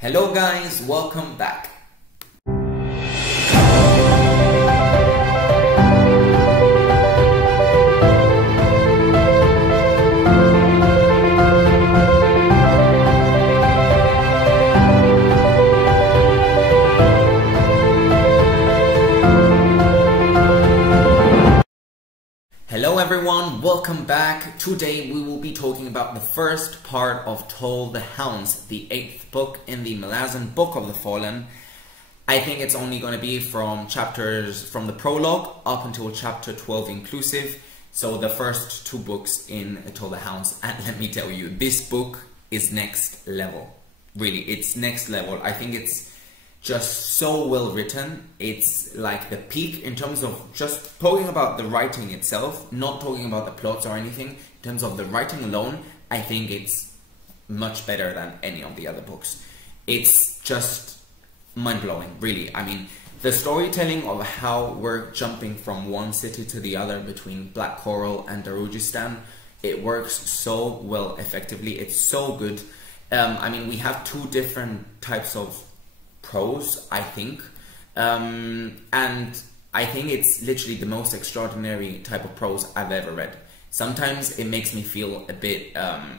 Hello guys, welcome back. Hello everyone, welcome back. Today we will be talking about the first part of Toll the Hounds, the 8th book in the Malazan Book of the Fallen. I think it's only going to be from the prologue up until chapter 12 inclusive. So the first 2 books in Toll the Hounds. And let me tell you, this book is next level. Really, it's next level. I think it's just so well written. It's like the peak in terms of just talking about the writing itself, not talking about the plots or anything. In terms of the writing alone, I think it's much better than any of the other books. It's just mind-blowing, really. I mean, the storytelling of how we're jumping from one city to the other between Black Coral and Darujistan, it works so well effectively. It's so good. I mean, we have 2 different types of prose, I think, and I think it's literally the most extraordinary type of prose I've ever read. Sometimes it makes me feel a bit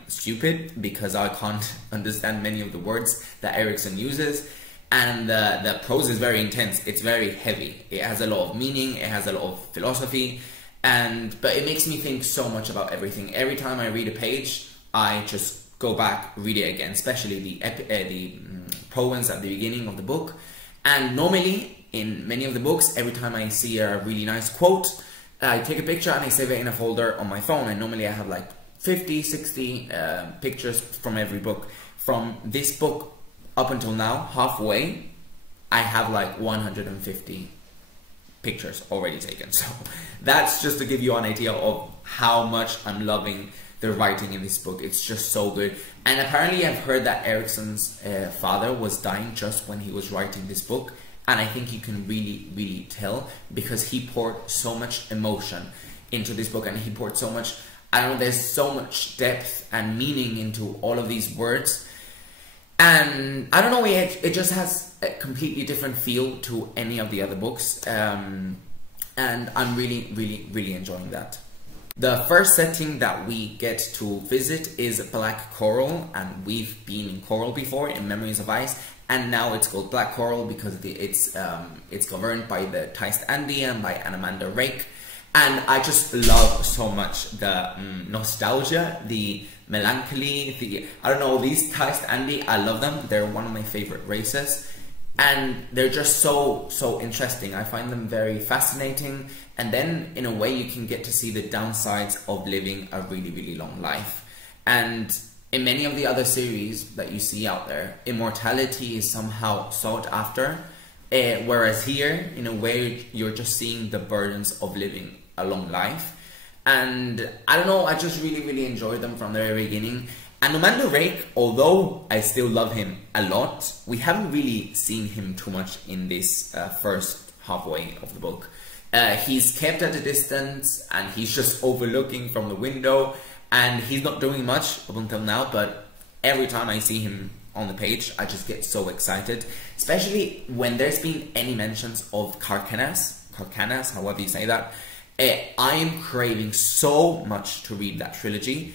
stupid because I can't understand many of the words that Erikson uses, and the prose is very intense. It's very heavy. It has a lot of meaning, it has a lot of philosophy, but it makes me think so much about everything. Every time I read a page, I just go back, read it again, especially the poems at the beginning of the book. And normally, in many of the books, every time I see a really nice quote, I take a picture and I save it in a folder on my phone. And normally I have like 50, 60 pictures from every book. From this book up until now, halfway, I have like 150 pictures already taken. So that's just to give you an idea of how much I'm loving the writing in this book. It's just so good. And apparently I've heard that Erikson's father was dying just when he was writing this book, and I think you can really tell, because he poured so much emotion into this book, and he poured so much, I don't know, there's so much depth and meaning into all of these words, and I don't know, it just has a completely different feel to any of the other books, and I'm really enjoying that. The first setting that we get to visit is Black Coral, and we've been in Coral before in Memories of Ice, and now it's called Black Coral because it's governed by the Taist Andy and by Anamanda Rake, and I just love so much the nostalgia, the melancholy, I don't know, these Taist Andy, I love them. They're one of my favorite races, and they're just so interesting. I find them very fascinating. And then, in a way, you can get to see the downsides of living a really long life. And in many of the other series that you see out there, immortality is somehow sought after. Whereas here, in a way, you're just seeing the burdens of living a long life. And I don't know, I just really enjoyed them from the very beginning. And Amanda Rake, although I still love him a lot, we haven't really seen him too much in this first halfway of the book. He's kept at a distance, and he's just overlooking from the window, and he's not doing much up until now, but every time I see him on the page, I just get so excited, especially when there's been any mentions of Carcanas, however you say that. I am craving so much to read that trilogy.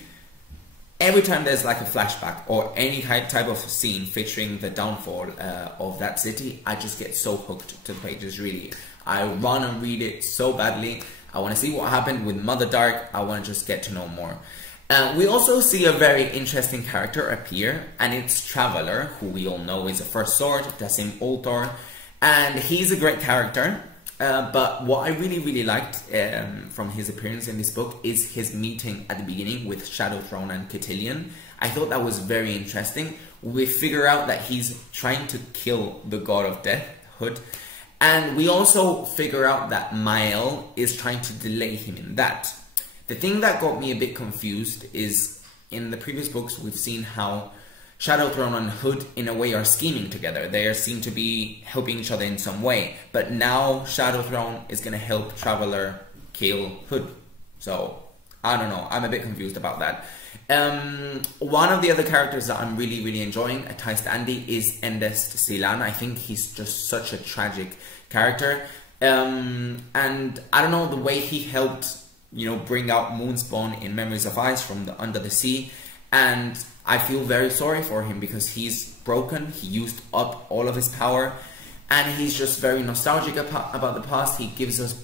Every time there's like a flashback or any type of scene featuring the downfall of that city, I just get so hooked to the pages, really. I run and read it so badly. I want to see what happened with Mother Dark. I want to just get to know more. We also see a very interesting character appear, and it's Traveler, who we all know is a first sword, Dasim Ultor, and he's a great character. But what I really liked from his appearance in this book is his meeting at the beginning with Shadowthrone and Cotillion. I thought that was very interesting. We figure out that he's trying to kill the god of death, Hood, and we also figure out that Mael is trying to delay him in that. The thing that got me a bit confused is, in the previous books, we've seen how Shadowthrone and Hood, in a way, are scheming together. They seem to be helping each other in some way. But now Shadowthrone is going to help Traveler kill Hood. So, I don't know. I'm a bit confused about that. One of the other characters that I'm really enjoying at Taist Andy is Endest Silan. I think he's just such a tragic character. And I don't know, the way he helped, you know, bring out Moonspawn in Memories of Ice from under the sea. And I feel very sorry for him because he's broken. He used up all of his power. And he's just very nostalgic about the past. He gives us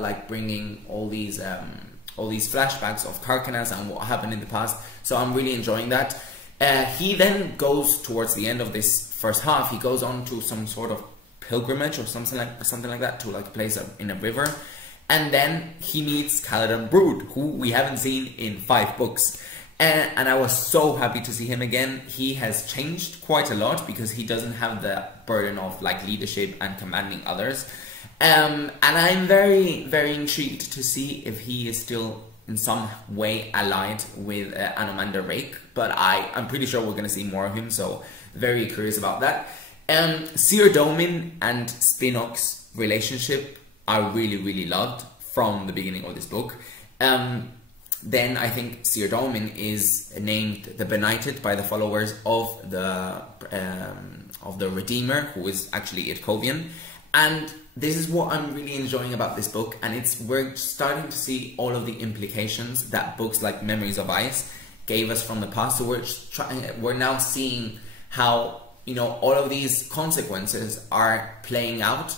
like bringing all these flashbacks of Karkanas and what happened in the past. So I'm really enjoying that. He then goes towards the end of this first half. He goes on to some sort of pilgrimage or something like that, to like a place in a river, and then he meets Caladan Brood, who we haven't seen in 5 books. And I was so happy to see him again. He has changed quite a lot because he doesn't have the burden of like leadership and commanding others. And I'm very intrigued to see if he is still in some way allied with Anomander Rake. But I'm pretty sure we're going to see more of him, so very curious about that. Seer Domin and Spinock's relationship I really loved from the beginning of this book. Then I think Seer Domin is named the Benighted by the followers of the Redeemer, who is actually Itkovian. And this is what I'm really enjoying about this book, and we're starting to see all of the implications that books like Memories of Ice gave us from the past. So we're now seeing how, you know, all of these consequences are playing out.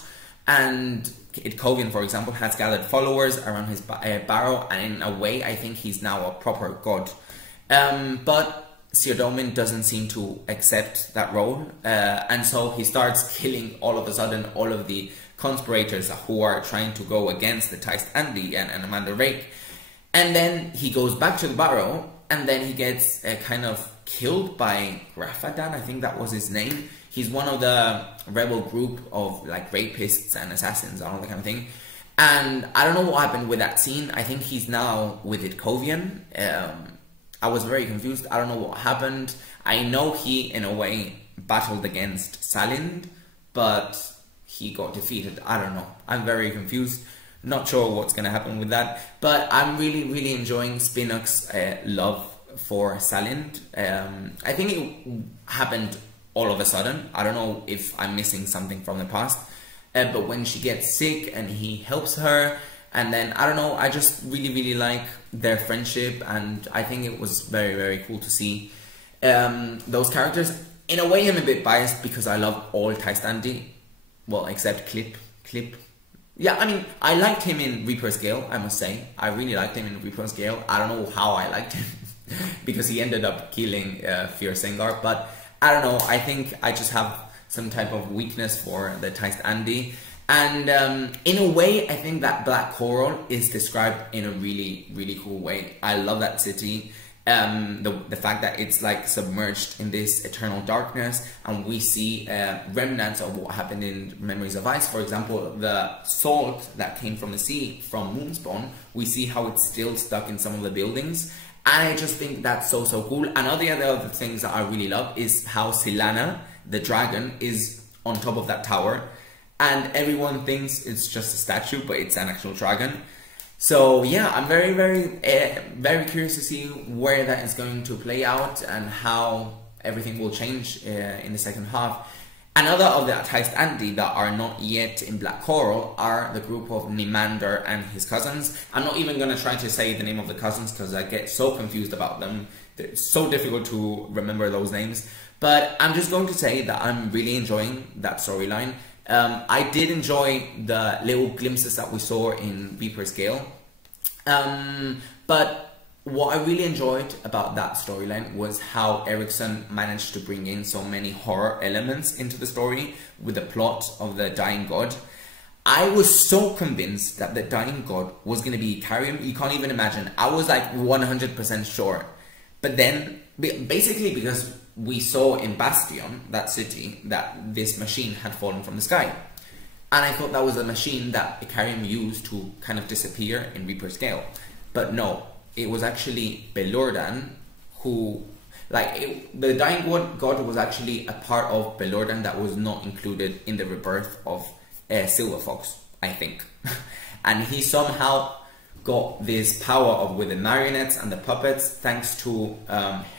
And Itkovian, for example, has gathered followers around his barrow, and in a way I think he's now a proper god. But Seer Domin doesn't seem to accept that role, and so he starts killing all of a sudden all of the conspirators who are trying to go against the Taist Andy and Amanda Rake. And then he goes back to the barrow, and then he gets kind of killed by Rafadan, I think that was his name. He's one of the rebel group of like rapists and assassins and all that kind of thing. And I don't know what happened with that scene. I think he's now with Itkovian. I was very confused. I don't know what happened. I know he, in a way, battled against Salind, but he got defeated. I don't know. I'm very confused. Not sure what's going to happen with that. But I'm really enjoying Spinock's love for Salind. I think it happened all of a sudden. I don't know if I'm missing something from the past. But when she gets sick and he helps her, and then, I don't know, I just really like their friendship, and I think it was very cool to see those characters. In a way, I'm a bit biased because I love all Taist Andy. Well, except Clip. Yeah, I mean, I liked him in Reaper's Gale, I must say. I really liked him in Reaper's Gale. I don't know how I liked him, because he ended up killing Fear Sengar, but I don't know, I think I just have some type of weakness for the Taist Andy. And in a way, I think that Black Coral is described in a really cool way. I love that city. The fact that it's like submerged in this eternal darkness, and we see remnants of what happened in Memories of Ice. For example, the salt that came from the sea from Moonspawn, we see how it's still stuck in some of the buildings. And I just think that's so cool. And all the other things that I really love is how Silana, the dragon, is on top of that tower. And everyone thinks it's just a statue, but it's an actual dragon. So yeah, I'm very curious to see where that is going to play out and how everything will change in the second half. Another of the Taist Andy that are not yet in Black Coral are the group of Nimander and his cousins. I'm not even going to try to say the name of the cousins because I get so confused about them. It's so difficult to remember those names. But I'm just going to say that I'm really enjoying that storyline. I did enjoy the little glimpses that we saw in Reaper's Gale. But what I really enjoyed about that storyline was how Erickson managed to bring in so many horror elements into the story with the plot of the Dying God. I was so convinced that the Dying God was going to be Icarium, you can't even imagine. I was like 100% sure. But then, basically because we saw in Bastion, that city, that this machine had fallen from the sky. And I thought that was a machine that Icarium used to kind of disappear in Reaper's Gale. But no, it was actually Belordan who, the Dying God was actually a part of Belordan that was not included in the rebirth of Silver Fox, I think. And he somehow got this power of with the marionettes and the puppets thanks to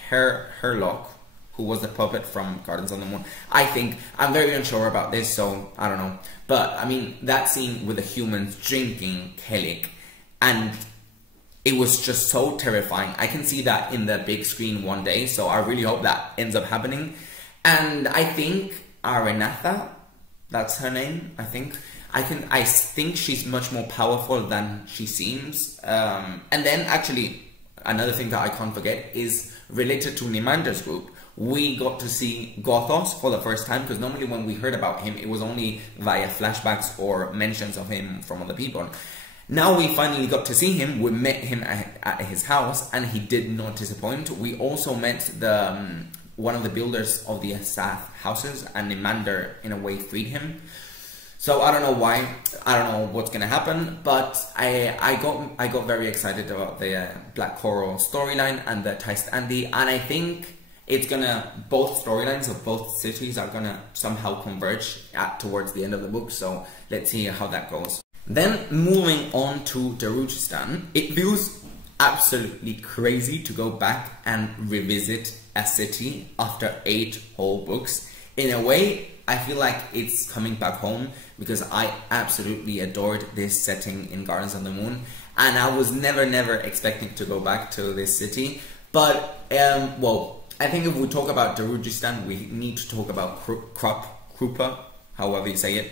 Herlock, who was the puppet from Gardens on the Moon. I think, I'm very unsure about this, so I don't know. But, I mean, that scene with the humans drinking Kellic, and it was just so terrifying. I can see that in the big screen one day, so I really hope that ends up happening. And I think Arenatha, that's her name, I think she's much more powerful than she seems. And then, actually, another thing that I can't forget is related to Nimander's group. We got to see Gothos for the first time, because normally when we heard about him, it was only via flashbacks or mentions of him from other people. Now we finally got to see him. We met him at his house, and he did not disappoint. We also met the one of the builders of the Asath houses, and Nimander, in a way, freed him. So I don't know why, I don't know what's gonna happen, but I got very excited about the Black Coral storyline and the Taist Andy, and I think it's gonna, both storylines of both cities are gonna somehow converge towards the end of the book, so let's see how that goes. Then moving on to Darujhistan, it feels absolutely crazy to go back and revisit a city after 8 whole books. In a way, I feel like it's coming back home, because I absolutely adored this setting in Gardens of the Moon, and I was never expecting to go back to this city. But, well, I think if we talk about Darujhistan, we need to talk about Krupa, however you say it.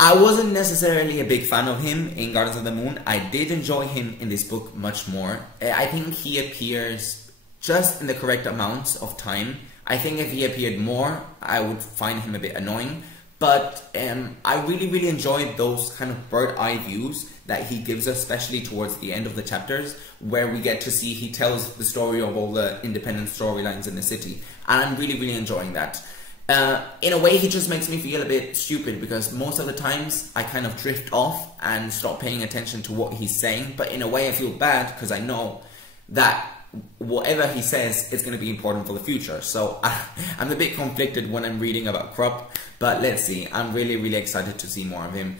I wasn't necessarily a big fan of him in Gardens of the Moon. I did enjoy him in this book much more. I think he appears just in the correct amounts of time. I think if he appeared more, I would find him a bit annoying. But I really enjoyed those kind of bird-eye views that he gives us, especially towards the end of the chapters, where we get to see, he tells the story of all the independent storylines in the city. And I'm really enjoying that. In a way, he just makes me feel a bit stupid, because most of the times I kind of drift off and stop paying attention to what he's saying. But in a way, I feel bad, because I know that whatever he says is going to be important for the future. So I'm a bit conflicted when I'm reading about Krupp, but let's see. I'm really excited to see more of him.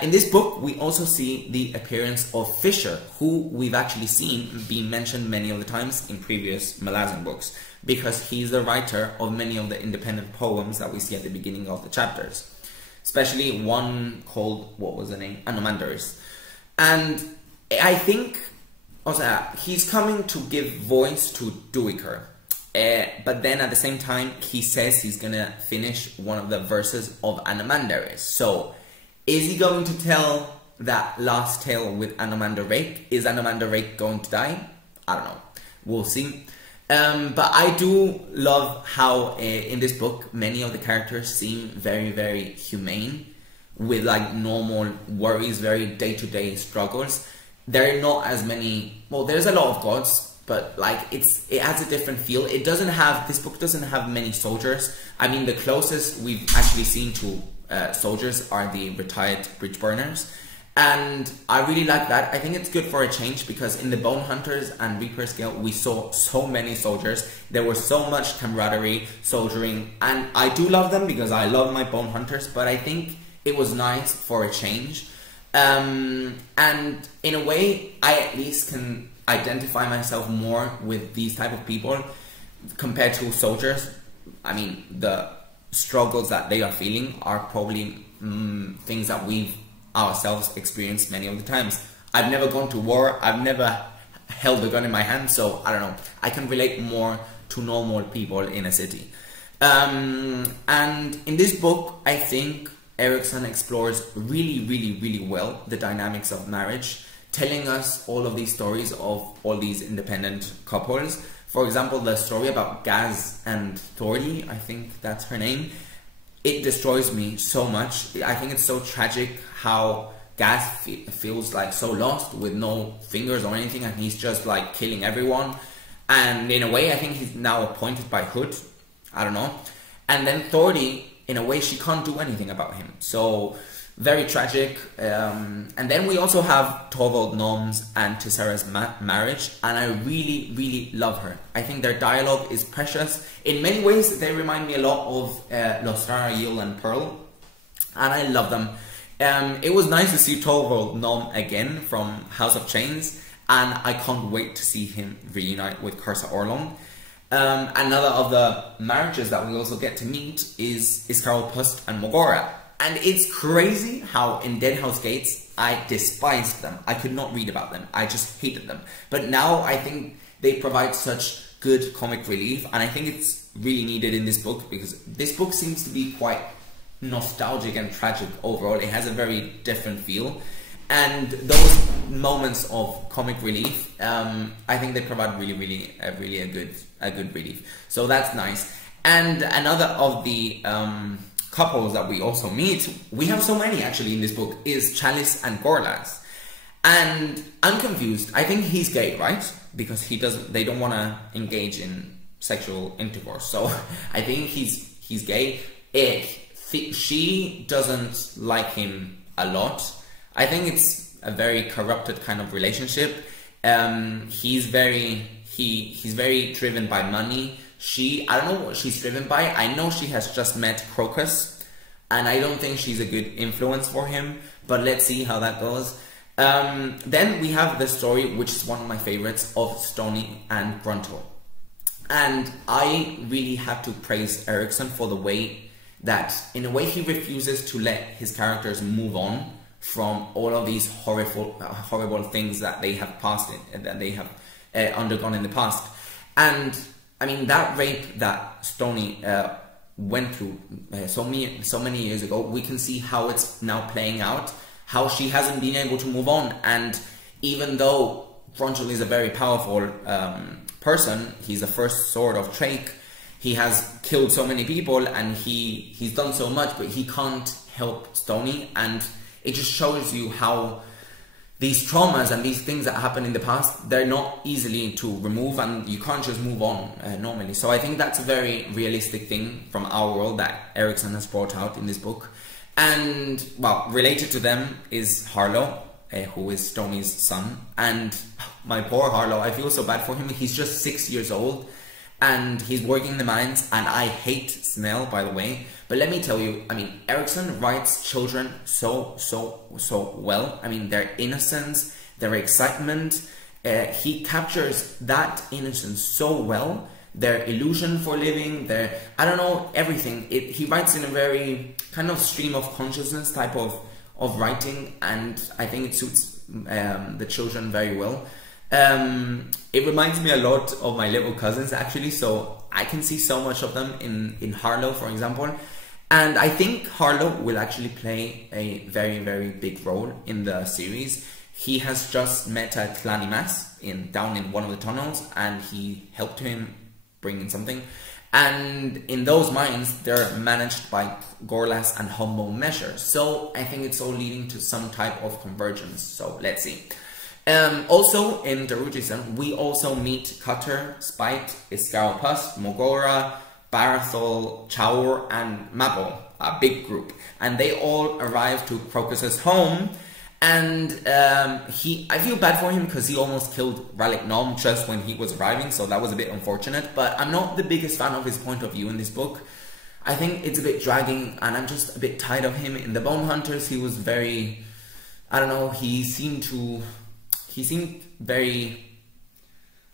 In this book, we also see the appearance of Fisher, who we've actually seen being mentioned many of the times in previous Malazan books, because he's the writer of many of the independent poems that we see at the beginning of the chapters, especially one called, what was the name? Anomandaris. And I think also, he's coming to give voice to Duiker, but then at the same time, he says he's gonna finish one of the verses of Anomandaris. So, is he going to tell that last tale with Anomandarake? Is Anomandarake going to die? I don't know. We'll see. But I do love how in this book, many of the characters seem very humane, with like normal worries, very day-to-day struggles. There are not as many, well, there's a lot of gods, but like it has a different feel. It doesn't have, this book doesn't have many soldiers. I mean, the closest we've actually seen to soldiers are the retired bridge burners. And I really like that. I think it's good for a change, because in the Bone Hunters and Reaper's Guild, we saw so many soldiers. There was so much camaraderie, soldiering, and I do love them because I love my Bone Hunters, but I think it was nice for a change. And in a way, I at least can identify myself more with these type of people compared to soldiers. I mean, the struggles that they are feeling are probably things that we've ourselves experienced many of the times. I've never gone to war, I've never held a gun in my hand, so I don't know. I can relate more to normal people in a city. And in this book, I think Erickson explores really well the dynamics of marriage, telling us all of these stories of all these independent couples. For example, the story about Gaz and Thordy, I think that's her name. It destroys me so much. I think it's so tragic how Gaz feels like so lost with no fingers or anything, and he's just like killing everyone. And in a way, I think he's now appointed by Hood. I don't know. And then Thordy, in a way, she can't do anything about him. So, very tragic. And then we also have Torvald Noms and Tessera's marriage, and I really love her. I think their dialogue is precious. In many ways, they remind me a lot of Lostara, Yule and Pearl, and I love them. It was nice to see Toll the Hounds again from House of Chains, and I can't wait to see him reunite with Karsa Orlon. Another of the marriages that we also get to meet is Iskral Pust and Mogora. And it's crazy how in Dead House Gates I despised them. I could not read about them. I just hated them. But now I think they provide such good comic relief, and I think it's really needed in this book, because this book seems to be quite nostalgic and tragic overall. It has a very different feel, and those moments of comic relief, I think they provide really a good relief. So that's nice. And another of the couples that we also meet, we have so many actually in this book, is Chalice and Gorlas. And I'm confused. I think he's gay, right? Because they don't want to engage in sexual intercourse. So I think he's gay. She doesn't like him a lot. I think it's a very corrupted kind of relationship. He's very driven by money. I don't know what she's driven by. I know she has just met Crocus, and I don't think she's a good influence for him, but let's see how that goes. Then we have the story, which is one of my favorites, of Stony and Gruntle. And I really have to praise Erikson for the way that, in a way, he refuses to let his characters move on from all of these horrible things that they have undergone in the past. And I mean, that rape that Stony went through so many years ago, we can see how it's now playing out, how she hasn't been able to move on. And even though Gruntle is a very powerful person, he's the first sword of Trake, he has killed so many people and he's done so much, but he can't help Stony. And it just shows you how these traumas and these things that happen in the past, they're not easily to remove, and you can't just move on normally. So I think that's a very realistic thing from our world that Erikson has brought out in this book. And, well, related to them is Harlow, who is Stony's son. And my poor Harlow, I feel so bad for him. He's just 6 years old, and he's working in the mines, and I hate smell, by the way. But let me tell you, I mean, Erikson writes children so well. I mean, their innocence, their excitement, he captures that innocence so well. Their illusion for living, their, I don't know, everything. He writes in a very kind of stream of consciousness type of writing, and I think it suits the children very well. It reminds me a lot of my little cousins, actually, so I can see so much of them in Harlow, for example. And I think Harlow will actually play a very big role in the series. He has just met a Tlanimas down in one of the tunnels, and he helped him bring in something. And in those mines, they're managed by Gorlas and Humble Measure. So I think it's all leading to some type of convergence. So let's see. Also in Darujison, we also meet Cutter, Spite, Iscarapust, Mogora, Barathol, Chaur, and Mabel, a big group. And they all arrive to Crocus's home. And I feel bad for him because he almost killed Ralik Nom just when he was arriving, so that was a bit unfortunate. But I'm not the biggest fan of his point of view in this book. I think it's a bit dragging, and I'm just a bit tired of him. In the Bone Hunters, he was very, I don't know, he seemed very,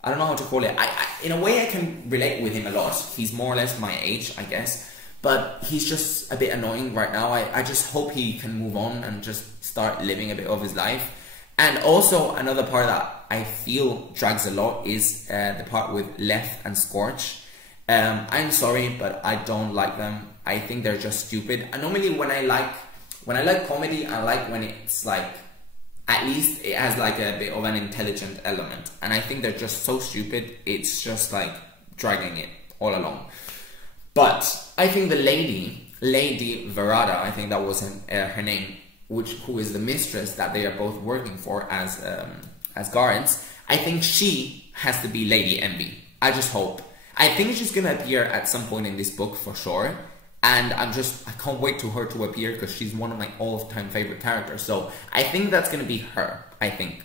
I don't know how to call it. In a way, I can relate with him a lot. He's more or less my age, I guess. But he's just a bit annoying right now. I just hope he can move on and just start living a bit of his life. And also, another part that I feel drags a lot is the part with Leth and Scorch. I'm sorry, but I don't like them. I think they're just stupid. And normally when I like comedy, I like when it's like, at least it has like a bit of an intelligent element. And I think they're just so stupid, it's just like dragging it all along. But I think the Lady Verada, I think that was her name, who is the mistress that they are both working for as guards, I think she has to be Lady Envy. I just hope. I think she's gonna appear at some point in this book for sure. And I can't wait for her to appear because she's one of my all-time favorite characters. So I think that's gonna be her, I think.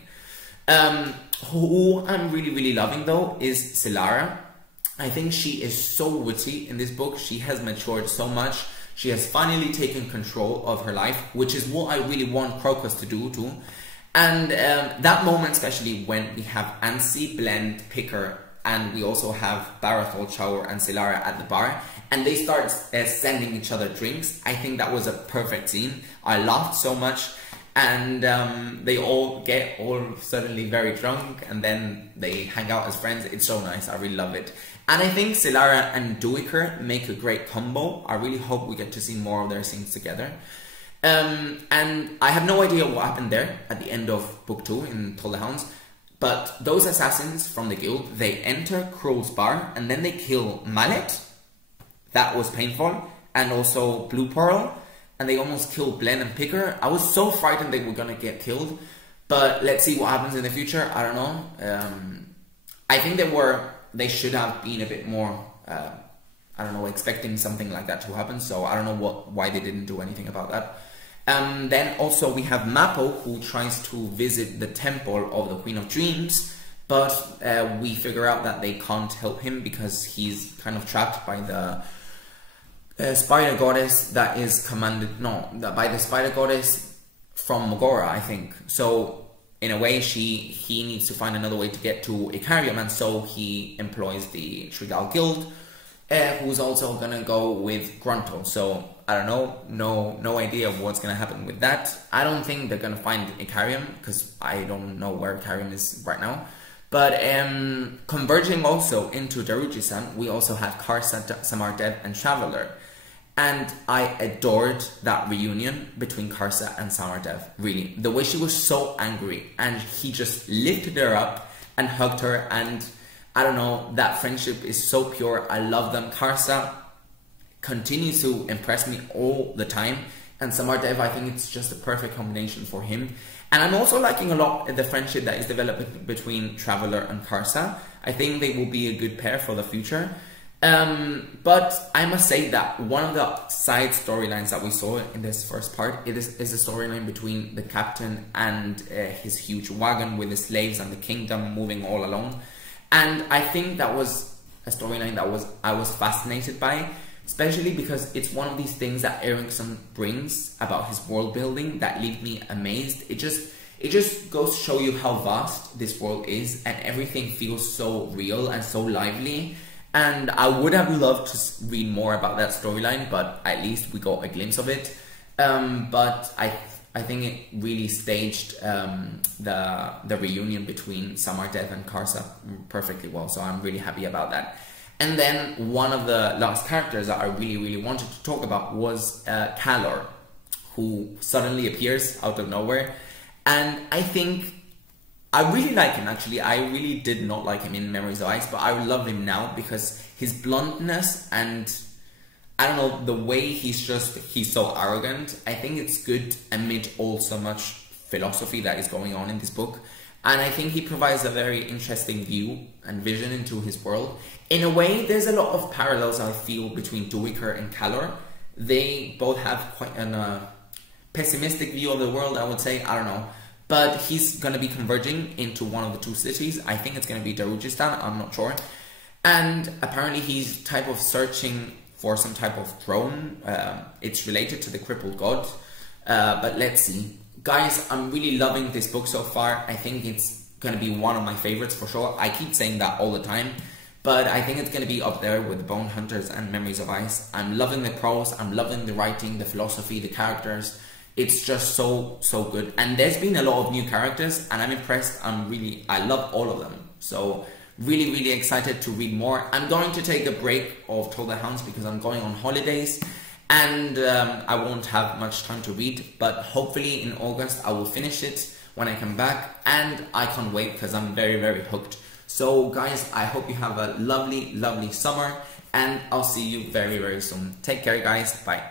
Who I'm really loving though is Silara. I think she is so witty in this book. She has matured so much. She has finally taken control of her life, which is what I really want Crocus to do too. And that moment, especially when we have Ansi, Blend, Picker, and we also have Barathol, Chower, and Silara at the bar, and they start sending each other drinks. I think that was a perfect scene. I laughed so much, and they all get suddenly very drunk, and then they hang out as friends. It's so nice. I really love it. And I think Silara and Duiker make a great combo. I really hope we get to see more of their scenes together. And I have no idea what happened there at the end of Book 2 in Toll the Hounds. But those assassins from the guild, they enter Crow's bar and then they kill Mallet. That was painful. And also Blue Pearl. And they almost killed Blen and Picker. I was so frightened they were going to get killed. But let's see what happens in the future. I don't know. I think they should have been a bit more, I don't know, expecting something like that to happen. So I don't know why they didn't do anything about that. Then also we have Mappo, who tries to visit the temple of the Queen of Dreams, but we figure out that they can't help him because he's kind of trapped by the spider goddess that is by the spider goddess from Mogora, I think. So in a way he needs to find another way to get to Icarium, and so he employs the Trigal Guild, who's also gonna go with Gruntle. So I don't know, no idea what's gonna happen with that. I don't think they're gonna find Icarium because I don't know where Icarium is right now. But converging also into Daruji-san, we also have Karsa, Samardev, and Traveler. And I adored that reunion between Karsa and Samardev. Really, the way she was so angry, and he just lifted her up and hugged her, and I don't know, that friendship is so pure. I love them. Karsa continues to impress me all the time, and Samardev, I think it's just a perfect combination for him. And I'm also liking a lot the friendship that is developing between Traveler and Karsa. I think they will be a good pair for the future. But I must say that one of the side storylines that we saw in this first part is a storyline between the captain and his huge wagon with the slaves and the kingdom moving all along. And I think that was a storyline that I was fascinated by, especially because it's one of these things that Eriksson brings about his world building that leave me amazed. It just goes to show you how vast this world is, and everything feels so real and so lively. And I would have loved to read more about that storyline, but at least we got a glimpse of it. But I think it really staged the reunion between Samardev and Karsa perfectly well, so I'm really happy about that. And then one of the last characters that I really wanted to talk about was Kalor, who suddenly appears out of nowhere. And I think I really like him, actually. I really did not like him in Memories of Ice, but I love him now because his bluntness and, I don't know, the way he's so arrogant. I think it's good amid all so much philosophy that is going on in this book. And I think he provides a very interesting view and vision into his world. In a way, there's a lot of parallels I feel between Duiker and Kalor. They both have quite a pessimistic view of the world, I would say. I don't know. But he's going to be converging into one of the two cities. I think it's going to be Darujistan, I'm not sure. And apparently he's type of searching for some type of throne. It's related to the crippled god. But let's see. Guys, I'm really loving this book so far. I think it's going to be one of my favorites for sure. I keep saying that all the time. But I think it's going to be up there with Bone Hunters and Memories of Ice. I'm loving the prose. I'm loving the writing, the philosophy, the characters. It's just so good, and there's been a lot of new characters, and I'm impressed. I love all of them, so really excited to read more. I'm going to take a break of Toll the Hounds because I'm going on holidays, and I won't have much time to read, but hopefully in August I will finish it when I come back, and I can't wait because I'm very hooked. So guys, I hope you have a lovely summer, and I'll see you very soon. Take care guys, bye.